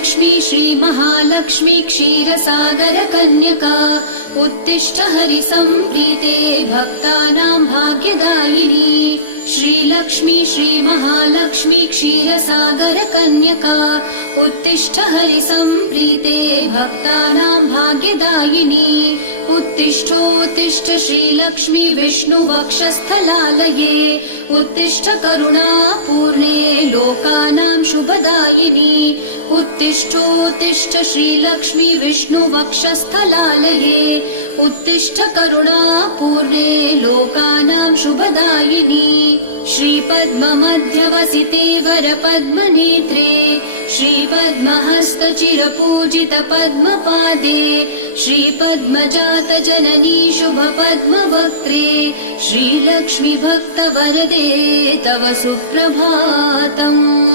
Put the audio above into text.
श्रीलक्ष्मी श्रीमहालक्ष्मी क्षीरसागर कन्यका उत्तिष्ठ हरिसम्प्रीते भक्तानां भाग्यदायिनी। श्रीलक्ष्मी श्रीमहालक्ष्मी क्षीरसागर कन्यका उत्तिष्ठ हरिसम्प्रीते भक्तानां भाग्यदायिनी। उत्तिष्ठोत्तिष्ठ श्रीलक्ष्मी विष्णुवक्षस्थलालये उत्तिष्ठ करुणापूर्णे लोकानां शुभदायिनी। उत्तिष्ठोत्तिष्ठ श्रीलक्ष्मी विष्णुवक्षस्थलालये उत्तिष्ठ करुणापूर्णे लोकानां शुभदायिनी। श्रीपद्ममध्यवसिते वरपद्मनेत्रे श्रीपद्महस्तचिरपूजित पद्मपादे श्रीपद्मजात जननी शुभपद्मवक्त्रे श्रीलक्ष्मी भक्तवरदे तव सुप्रभातम्।